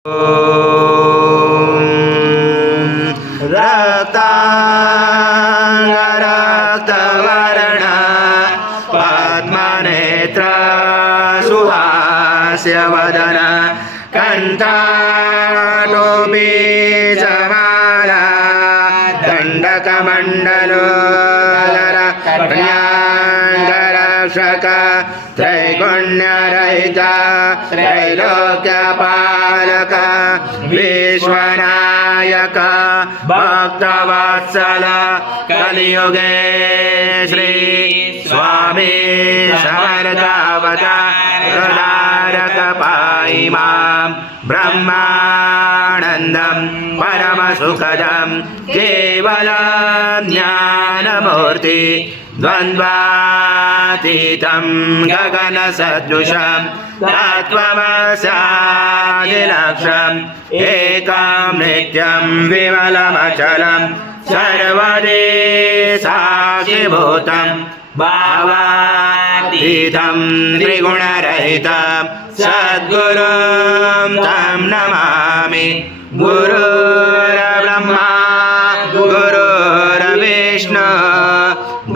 रक्तांगरक्तवर्ण पद्मनेत्र सुहास्यवदन कण्ठाटोपीचमाला दण्डकमण्डलोदर कन्याङ्गरक्षक त्रैगुण्यरहिता त्रैलोक्यपालक विश्वनायक भक्तवत्सल कलियुगे श्री स्वामी समर्थावतारक पाहि मां ब्रह्मानन्दं परमसुखदं केवलं ज्ञानमूर्ति द्वन्द्वातीतं गगनसदृशं तत्त्वमस्यादिलक्ष्यम् एकं नित्यं विमलमचलं सर्वदे साक्षिभूतं भावातीतं त्रिगुणरहितं सद्गुरुं तं नमामि। गुरुर्ब्रह्मा गुरुर्विष्णु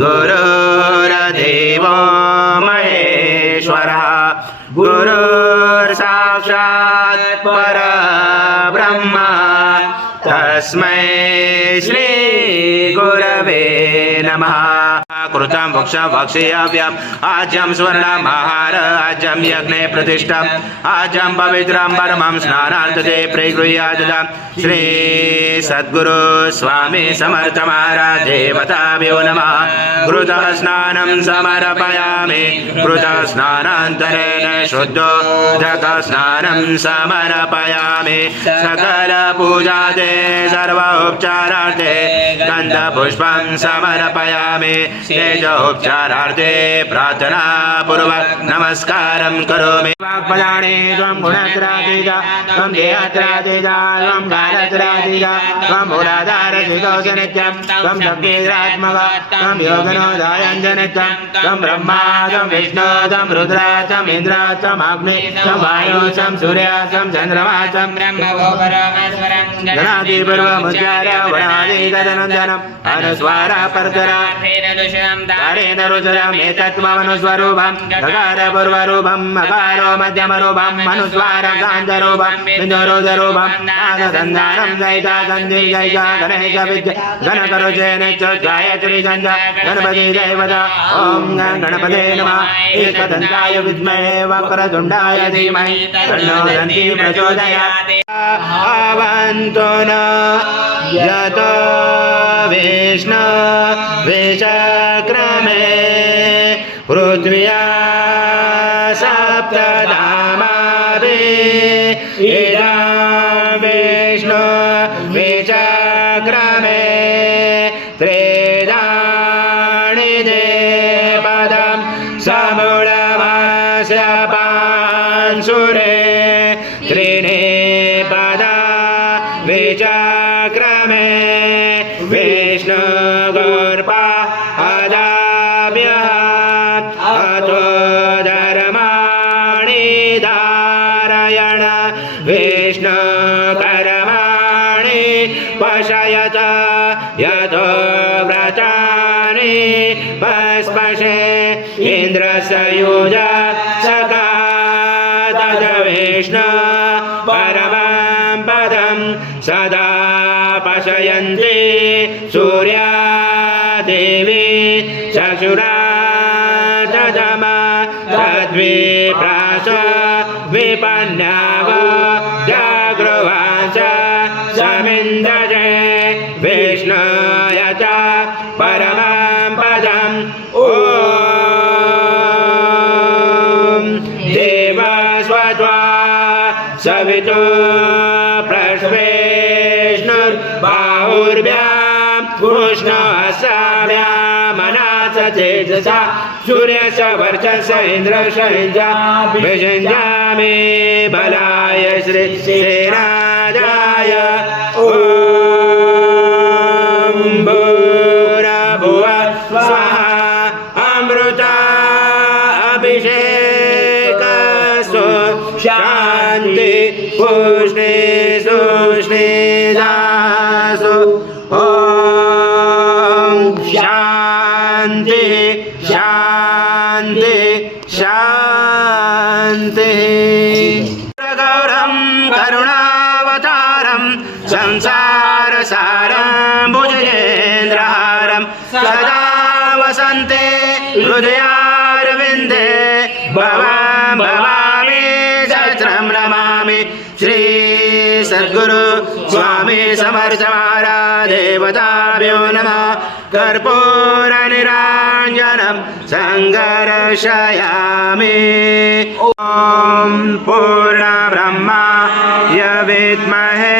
गुरुर्देवो महेश्वरः गुरुर्साक्षात् परब्रह्म तस्मै श्री गुरवे नमः। कृतं वक्षं वक्ष्याम्यहम् आज्यं स्वर्णमहार आज्यं यज्ञे प्रतिष्ठम् आज्यं पवित्रं परमं स्नानान्ते प्रगृह्याददाम्। श्री सद्गुरु स्वामी समर्थ महाराज देवताभ्यो नमः। घृतः स्नानं समर्पयामि घृतः स्नानान्तरेण शुद्धोदक स्नानं समर्पयामि। सकल पूजाते सर्वोपचारार्थे गन्धपुष्पं समर्पयामि। तेजोपचारार्थे प्रार्थना पूर्वक नमस्कारं करोमि। वाक्पदाने त्वं गुणत्रातीता त्वं देहत्रातीता त्वं कालत्रातीता त्वं मूलाधारसितोऽसि नित्यं त्वं शक्तिरात्मक त्वं योगनोदायञ्च नित्यं त्वं ब्रह्मा त्वं विष्णु त्वं रुद्र त्वं इन्द्र त्वं अग्नि त्वं वायु त्वं सूर्य त्वं चन्द्रमा त्वं ब्रह्मो परमेश्वरं गणादिपूर्वमुच्चार्य वणादितदनन्दनम् अनुस्वारः परतरा तारेण रुद्रम् एतत्त्वमनुस्वरूपं गकारपूर्वरूपं मकारो मध्यमरूपं अनुस्वारकान्तरूपं बिन्दुरुद्ररूपं नादसन्धानं दयिता सन्धिजयिता गणेशविद्या गणकरुचेन च गायत्री छन्द गणपति देवता ॐ गणपते नमः। एकदन्ताय विद्महे वक्रतुण्डाय धीमहि तन्नो दन्ती प्रचोदयात्। अवन्तु न यतो विष्णु विचक्रमे पृथ्व्या सप्तधामाभिः इदं विष्णु विचक्रमे त्रिदाणि ते पदं समूढमस्य पांशुरे त्रीणि पदा विचक्रमे विष्णु गोर्पा अदाभ्यः अतो धर्माणि धारयण विष्णु कर्माणि पशयत यतो व्रतानि पस्पशे इन्द्रसयुज सखा तद विष्णु परमं पदं सदा पशयन्ति सूर्या देवी चक्षुरा तदमा तद्विप्रास विपन्नाव जागृवाच समिन्दजे विष्णुय च परमं पदम् ॐ देवस्वत्वा सवितो प्रश्वेष्णुर्बाहुर्भ्यां कृष्णहस्ताभ्यां मनास तेजसा सूर्यस्य वर्चस्य इन्द्रस्य विषञ्जामि बलाय श्रीराजाय ॐ भूर्भुवः स्वाहा अमृता अभिषेकस्तु शान्ति पुष्टि सुश्रीदासु ॐ शान्ति शान्ति शान्ति गौरं करुणावतारं संसारसारं भुजगेन्द्रहारं सदा वसन्ते हृदयारविन्दे भवं भवामि सहस्रं नमामि श्री सद्गुरु स्वामी समर्थ महाराज देवताभ्यो नमः कर्पूरनिराञ्जनं सङ्गर्षयामि ॐ पूर्णब्रह्माय विद्महे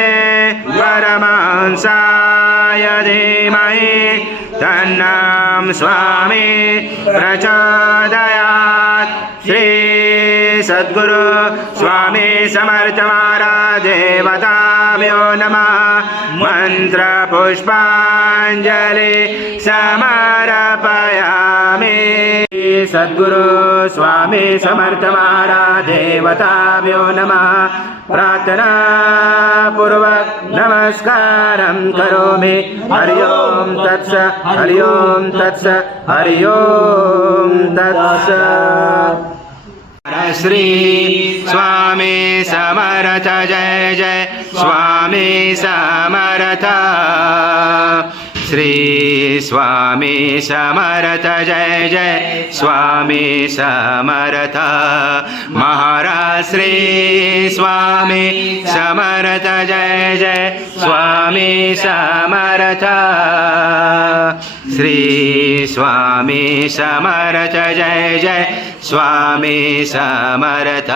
परमहंसाय धीमहि तन्नं स्वामी प्रचोदयात् श्री सद्गुरु स्वामी समर्थ महाराज देवताभ्यो नमः मंत्रपुष्पाञ्जलि समर्पयामि सद्गुरु स्वामी समर्थ महाराज देवताभ्यो नमः प्रार्थना पूर्वक नमस्कारं करोमि हरि ओम तत्स हरि ओम तत्स हरि ओम तत्स श्री स्वामी समर्थ जय जय स्वामी समर्थ श्री स्वामी समर्थ जय जय स्वामी समर्थ महाराज श्री स्वामी समर्थ जय जय स्वामी समर्थ श्री स्वामी समर्थ जय जय स्वामी समर्थ